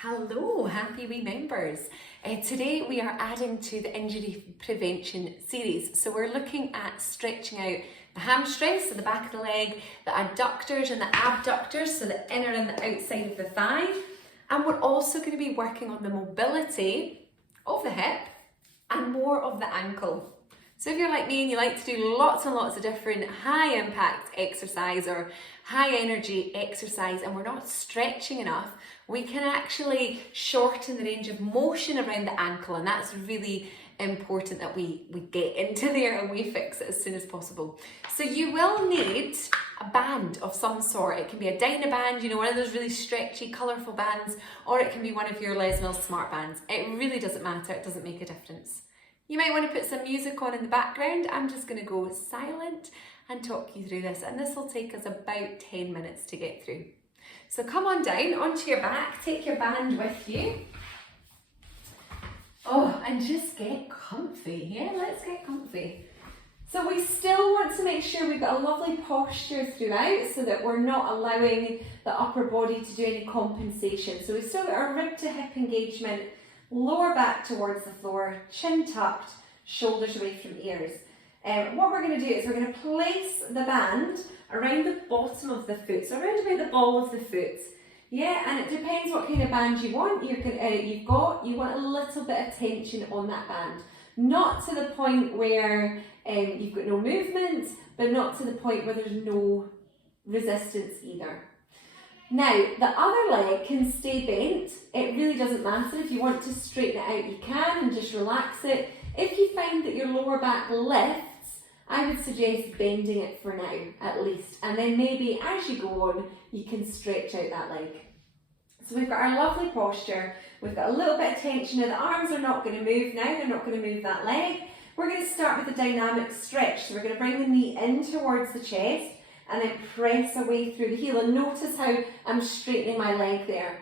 Hello, happy wee members. Today we are adding to the injury prevention series. So we're looking at stretching out the hamstrings, so the back of the leg, the adductors and the abductors, so the inner and the outside of the thigh. And we're also going to be working on the mobility of the hip and more of the ankle. So if you're like me and you like to do lots and lots of different high impact exercise or high energy exercise and we're not stretching enough, we can actually shorten the range of motion around the ankle, and that's really important that we get into there and we fix it as soon as possible. So you will need a band of some sort. It can be a Dynaband, you know, one of those really stretchy, colourful bands, or it can be one of your Les Mills Smart Bands. It really doesn't matter, it doesn't make a difference. You might want to put some music on in the background. I'm just going to go silent and talk you through this, and this will take us about 10 minutes to get through. So come on down onto your back, take your band with you. Oh, and just get comfy. Yeah, let's get comfy. So we still want to make sure we've got a lovely posture throughout so that we're not allowing the upper body to do any compensation. So we've still got our rib to hip engagement, lower back towards the floor, chin tucked, shoulders away from ears. What we're going to do is we're going to place the band around the bottom of the foot, so around about the ball of the foot. Yeah, and it depends what kind of band you want. You want a little bit of tension on that band. Not to the point where you've got no movement, but not to the point where there's no resistance either. Now, the other leg can stay bent. It really doesn't matter. If you want to straighten it out, you can, and just relax it. If you find that your lower back lifts, I would suggest bending it for now, at least. And then maybe as you go on, you can stretch out that leg. So we've got our lovely posture. We've got a little bit of tension. Now the arms are not going to move now. They're not going to move that leg. We're going to start with a dynamic stretch. So we're going to bring the knee in towards the chest and then press away through the heel. And notice how I'm straightening my leg there.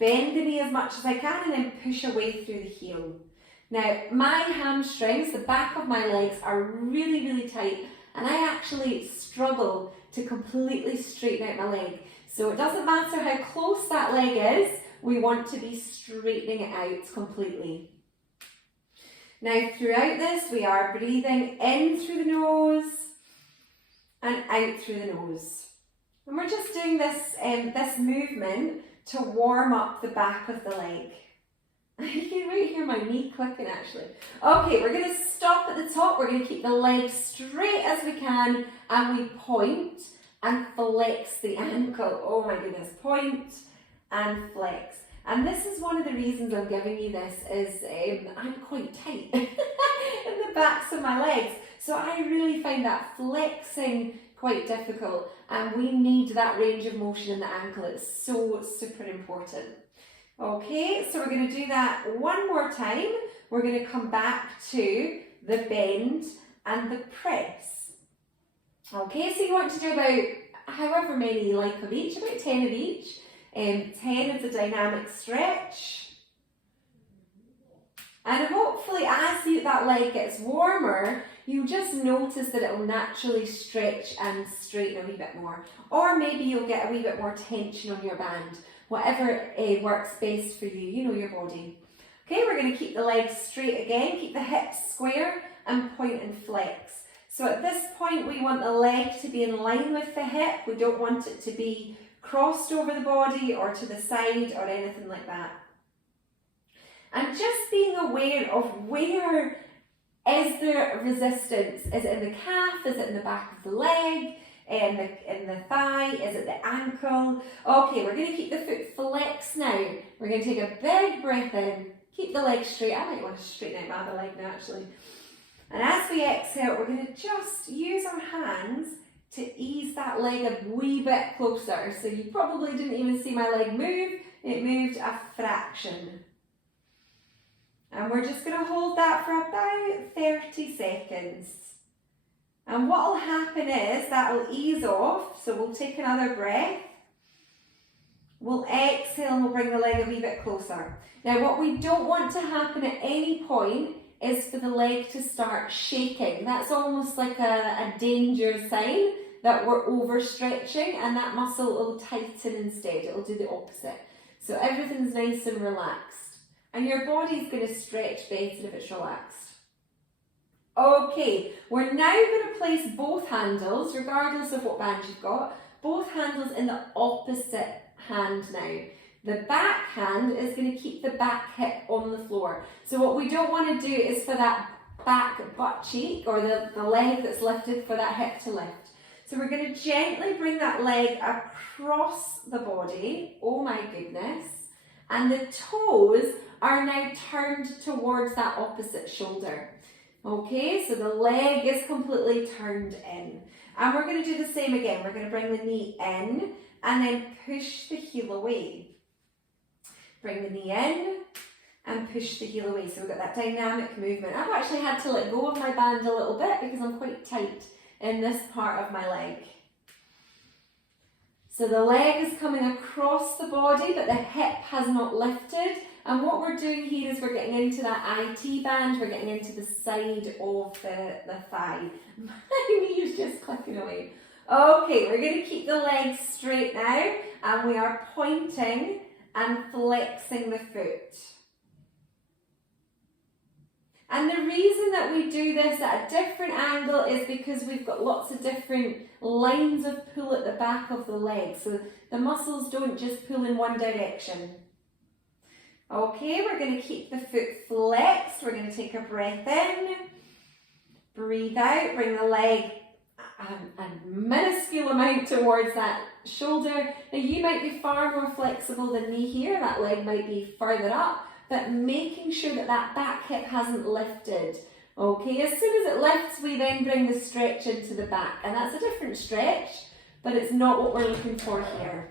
Bend the knee as much as I can and then push away through the heel. Now, my hamstrings, the back of my legs, are really, really tight, and I actually struggle to completely straighten out my leg. So it doesn't matter how close that leg is, we want to be straightening it out completely. Now, throughout this, we are breathing in through the nose and out through the nose. And we're just doing this, this movement to warm up the back of the leg. You can really hear my knee clicking actually. Okay, we're going to stop at the top. We're going to keep the legs straight as we can, and we point and flex the ankle. Oh my goodness, point and flex. And this is one of the reasons I'm giving you this is I'm quite tight in the backs of my legs. So I really find that flexing quite difficult, and we need that range of motion in the ankle. It's so super important. Okay, so we're going to do that one more time. We're going to come back to the bend and the press. Okay, so you want to do about however many you like of each, about 10 of each. 10 of the dynamic stretch. And hopefully as that leg gets warmer, you'll just notice that it will naturally stretch and straighten a wee bit more. Or maybe you'll get a wee bit more tension on your band. Whatever works best for you, you know your body. Okay, we're going to keep the legs straight again, keep the hips square and point and flex. So at this point we want the leg to be in line with the hip. We don't want it to be crossed over the body or to the side or anything like that. And just being aware of where is there resistance. Is it in the calf? Is it in the back of the leg? In the thigh? Is it the ankle? Okay, we're going to keep the foot flexed now. We're going to take a big breath in, keep the leg straight. I might want to straighten out my other leg now actually. And as we exhale, we're going to just use our hands to ease that leg a wee bit closer. So you probably didn't even see my leg move. It moved a fraction. And we're just going to hold that for about 30 seconds. And what will happen is that will ease off, so we'll take another breath. We'll exhale and we'll bring the leg a wee bit closer. Now what we don't want to happen at any point is for the leg to start shaking. That's almost like a danger sign that we're overstretching, and that muscle will tighten instead. It will do the opposite. So everything's nice and relaxed. And your body's going to stretch better if it's relaxed. Okay, we're now going to place both handles, regardless of what band you've got, both handles in the opposite hand now. The back hand is going to keep the back hip on the floor. So what we don't want to do is for that back butt cheek or the leg that's lifted, for that hip to lift. So we're going to gently bring that leg across the body. Oh my goodness. And the toes are now turned towards that opposite shoulder. Okay, so the leg is completely turned in. And we're going to do the same again. We're going to bring the knee in and then push the heel away. Bring the knee in and push the heel away. So we've got that dynamic movement. I've actually had to let go of my band a little bit because I'm quite tight in this part of my leg. So the leg is coming across the body, but the hip has not lifted. And what we're doing here is we're getting into that IT band, we're getting into the side of the thigh. My knee is just clicking away. Okay, we're going to keep the legs straight now, and we are pointing and flexing the foot. And the reason that we do this at a different angle is because we've got lots of different lines of pull at the back of the leg. So the muscles don't just pull in one direction. Okay, we're going to keep the foot flexed. We're going to take a breath in, breathe out, bring the leg a minuscule amount towards that shoulder. Now you might be far more flexible than me here. That leg might be further up, but making sure that that back hip hasn't lifted. Okay, as soon as it lifts, we then bring the stretch into the back, and that's a different stretch, but it's not what we're looking for here.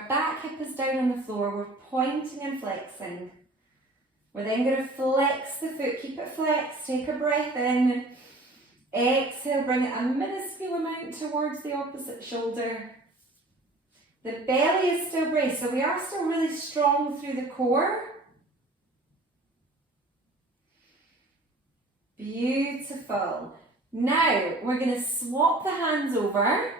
Our back hip is down on the floor, we're pointing and flexing. We're then going to flex the foot, keep it flexed, take a breath in, exhale, bring it a minuscule amount towards the opposite shoulder. The belly is still braced, so we are still really strong through the core. Beautiful. Now we're going to swap the hands over.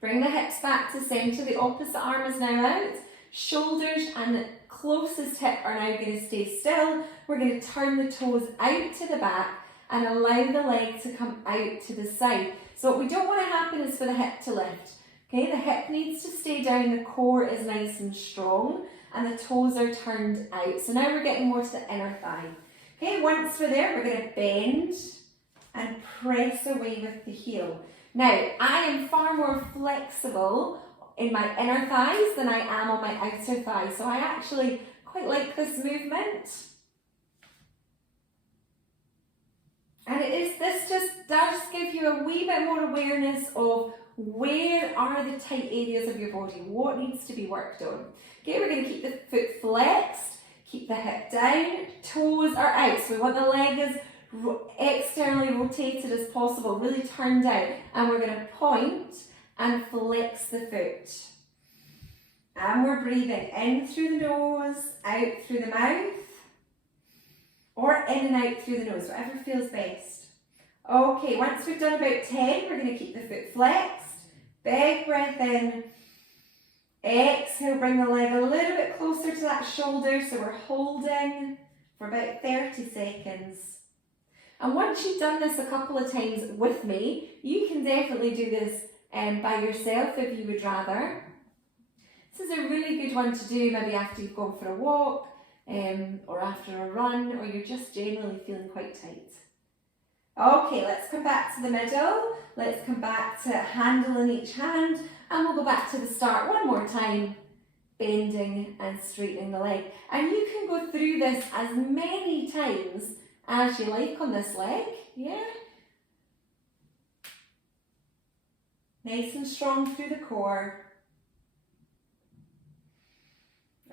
Bring the hips back to centre. The opposite arm is now out. Shoulders and the closest hip are now going to stay still. We're going to turn the toes out to the back and allow the leg to come out to the side. So what we don't want to happen is for the hip to lift. Okay, the hip needs to stay down, the core is nice and strong, and the toes are turned out. So now we're getting more to the inner thigh. Okay, once we're there, we're going to bend and press away with the heel. Now, I am far more flexible in my inner thighs than I am on my outer thighs, so I actually quite like this movement. And this just does give you a wee bit more awareness of where are the tight areas of your body, what needs to be worked on. Okay, we're going to keep the foot flexed, keep the hip down, toes are out, so we want the leg as externally rotated as possible, really turned out, and we're going to point and flex the foot. And we're breathing in through the nose, out through the mouth, or in and out through the nose, whatever feels best. Okay, once we've done about 10, we're going to keep the foot flexed, big breath in, exhale, bring the leg a little bit closer to that shoulder, so we're holding for about 30 seconds. And once you've done this a couple of times with me, you can definitely do this by yourself if you would rather. This is a really good one to do maybe after you've gone for a walk or after a run, or you're just generally feeling quite tight. Okay, let's come back to the middle. Let's come back to handle in each hand, and we'll go back to the start one more time, bending and straightening the leg. And you can go through this as many times as you like on this leg, yeah? Nice and strong through the core.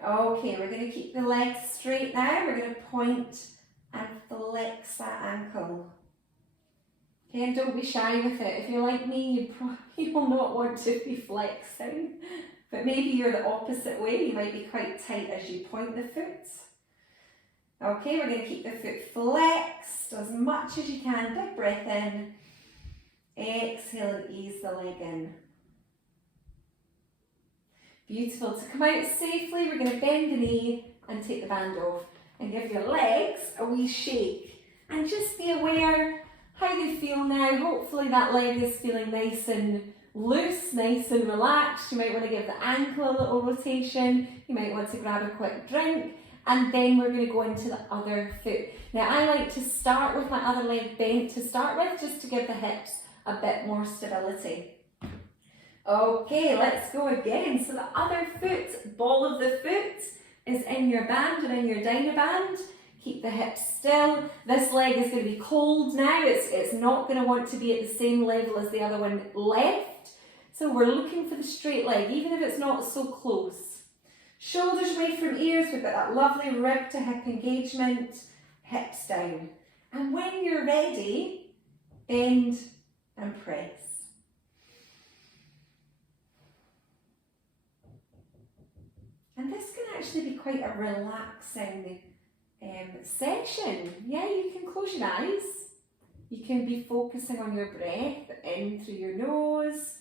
Okay, we're going to keep the legs straight now. We're going to point and flex that ankle. Okay, and don't be shy with it. If you're like me, you will not want to be flexing. But maybe you're the opposite way. You might be quite tight as you point the foot. Okay, we're going to keep the foot flexed as much as you can. Big breath in. Exhale and ease the leg in. Beautiful. To come out safely, we're going to bend the knee and take the band off and give your legs a wee shake. And just be aware how they feel now. Hopefully that leg is feeling nice and loose, nice and relaxed. You might want to give the ankle a little rotation. You might want to grab a quick drink. And then we're going to go into the other foot. Now I like to start with my other leg bent to start with, just to give the hips a bit more stability. Okay, let's go again. So the other foot, ball of the foot, is in your band or in your Dynaband. Keep the hips still. This leg is going to be cold now. It's not going to want to be at the same level as the other one left. So we're looking for the straight leg, even if it's not so close. Shoulders away from ears. We've got that lovely rib to hip engagement. Hips down. And when you're ready, bend and press. And this can actually be quite a relaxing session. Yeah, you can close your eyes. You can be focusing on your breath, in through your nose,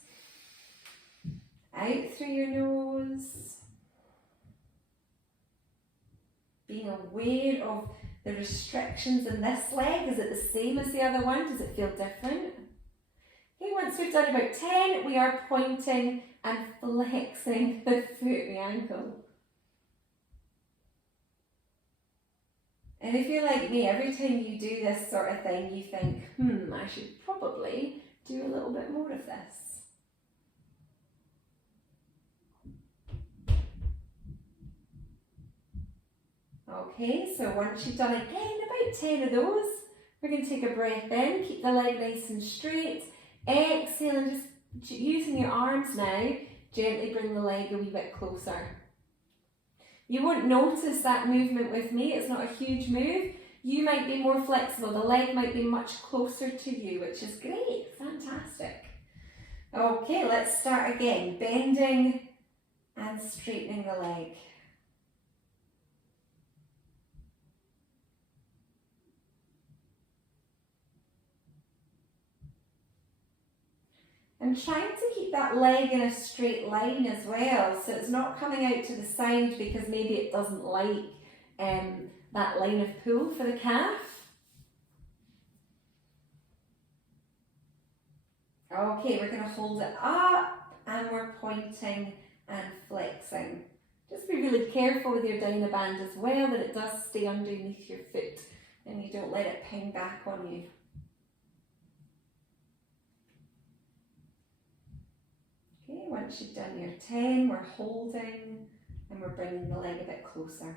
out through your nose. Being aware of the restrictions in this leg. Is it the same as the other one? Does it feel different? Okay, once we've done about 10, we are pointing and flexing the foot, the ankle. And if you're like me, every time you do this sort of thing, you think, I should probably do a little bit more of this. Okay, so once you've done again about 10 of those, we're going to take a breath in, keep the leg nice and straight, exhale and just using your arms now, gently bring the leg a wee bit closer. You won't notice that movement with me, it's not a huge move. You might be more flexible, the leg might be much closer to you, which is great, fantastic. Okay, let's start again, bending and straightening the leg. And trying to keep that leg in a straight line as well, so it's not coming out to the side because maybe it doesn't like that line of pull for the calf. Okay, we're going to hold it up and we're pointing and flexing. Just be really careful with your Dynaband as well that it does stay underneath your foot and you don't let it ping back on you. Okay, once you've done your 10, we're holding and we're bringing the leg a bit closer.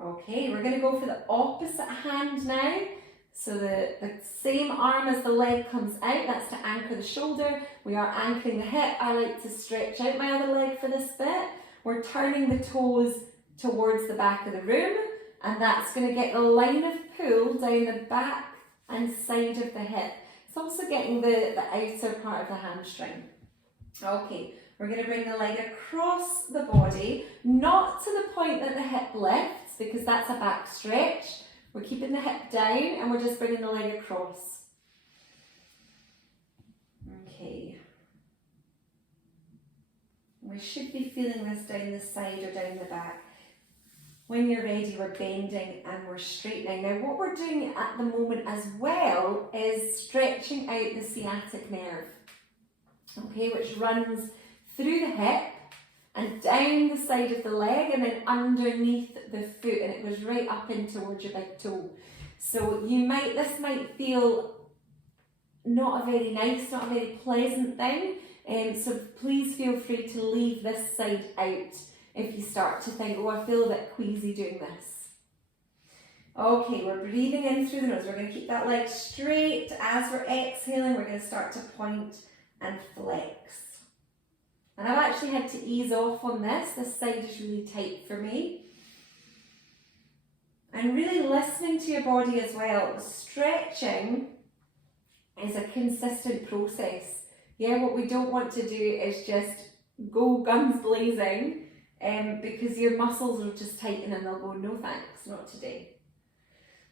Okay, we're going to go for the opposite hand now. So the same arm as the leg comes out, that's to anchor the shoulder. We are anchoring the hip. I like to stretch out my other leg for this bit. We're turning the toes towards the back of the room, and that's going to get the line of pull down the back and side of the hip. It's also getting the outer part of the hamstring. Okay, we're going to bring the leg across the body, not to the point that the hip lifts, because that's a back stretch. We're keeping the hip down and we're just bringing the leg across. Okay. We should be feeling this down the side or down the back. When you're ready, we're bending and we're straightening. Now what we're doing at the moment as well is stretching out the sciatic nerve, okay, which runs through the hip and down the side of the leg and then underneath the foot, and it goes right up in towards your big toe. So this might feel not a very nice, not a very pleasant thing, so please feel free to leave this side out if you start to think, oh, I feel a bit queasy doing this. Okay, we're breathing in through the nose. We're going to keep that leg straight. As we're exhaling, we're going to start to point and flex. And I've actually had to ease off on this. This side is really tight for me. And really listening to your body as well. Stretching is a consistent process. Yeah, what we don't want to do is just go guns blazing because your muscles will just tighten and they'll go, no thanks, not today.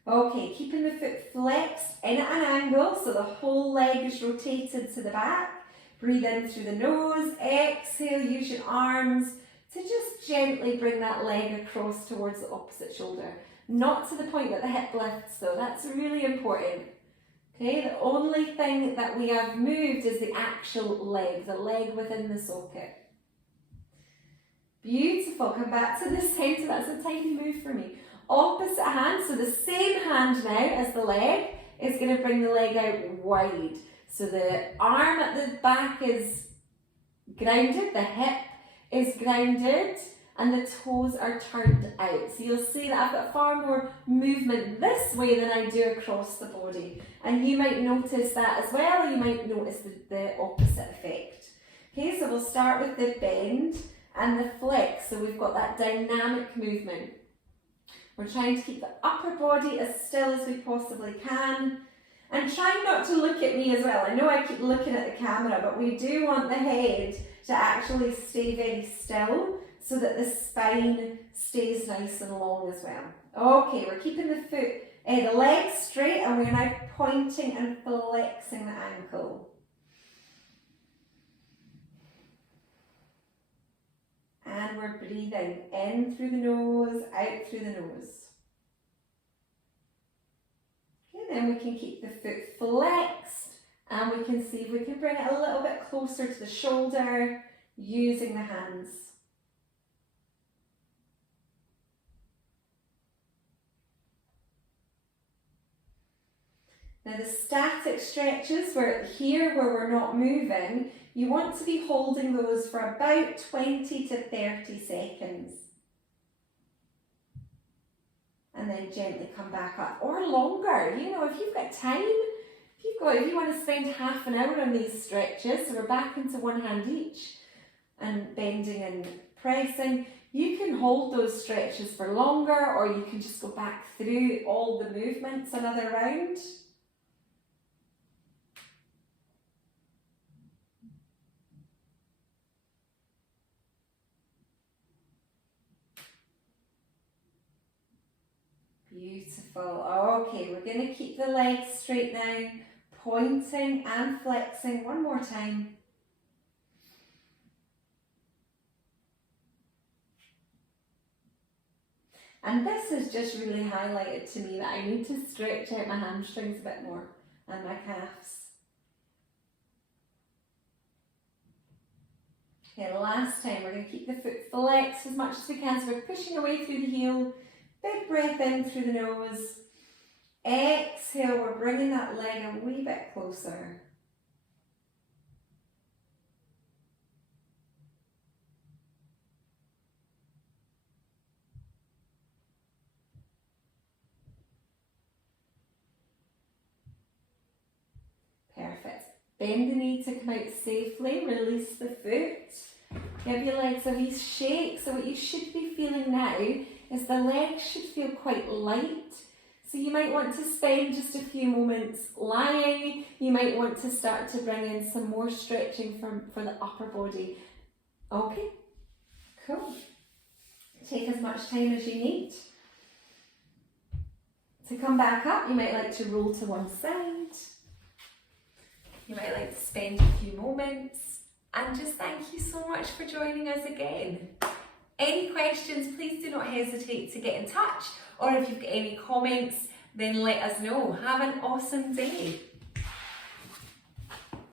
Okay, keeping the foot flexed in at an angle so the whole leg is rotated to the back. Breathe in through the nose, exhale, use your arms to just gently bring that leg across towards the opposite shoulder. Not to the point that the hip lifts though, that's really important. Okay, the only thing that we have moved is the actual leg, the leg within the socket. Beautiful, come back to the centre, that's a tiny move for me. Opposite hand, so the same hand now as the leg is going to bring the leg out wide. So the arm at the back is grounded, the hip is grounded, and the toes are turned out. So you'll see that I've got far more movement this way than I do across the body. And you might notice that as well, or you might notice the opposite effect. Okay, so we'll start with the bend and the flex. So we've got that dynamic movement. We're trying to keep the upper body as still as we possibly can. And trying not to look at me as well. I know I keep looking at the camera, but we do want the head to actually stay very still so that the spine stays nice and long as well. Okay, we're keeping the leg straight, and we're now pointing and flexing the ankle. And we're breathing in through the nose, out through the nose. Then we can keep the foot flexed, and we can see if we can bring it a little bit closer to the shoulder using the hands. Now the static stretches, where we're not moving, you want to be holding those for about 20 to 30 seconds. And then gently come back up, or longer. You know, if you've got time, if you want to spend half an hour on these stretches, so we're back into one hand each, and bending and pressing, you can hold those stretches for longer, or you can just go back through all the movements another round. Beautiful. Okay, we're going to keep the legs straight now, pointing and flexing one more time. And this has just really highlighted to me that I need to stretch out my hamstrings a bit more and my calves. Okay, last time we're going to keep the foot flexed as much as we can, so we're pushing away through the heel. Big breath in through the nose. Exhale, we're bringing that leg a wee bit closer. Perfect. Bend the knee to come out safely, release the foot. Give your legs a wee shake. So what you should be feeling now is the legs should feel quite light. So you might want to spend just a few moments lying. You might want to start to bring in some more stretching for the upper body. Okay, cool. Take as much time as you need. To come back up, you might like to roll to one side. You might like to spend a few moments. And just thank you so much for joining us again. Any questions, please do not hesitate to get in touch, or if you've got any comments, then let us know. Have an awesome day.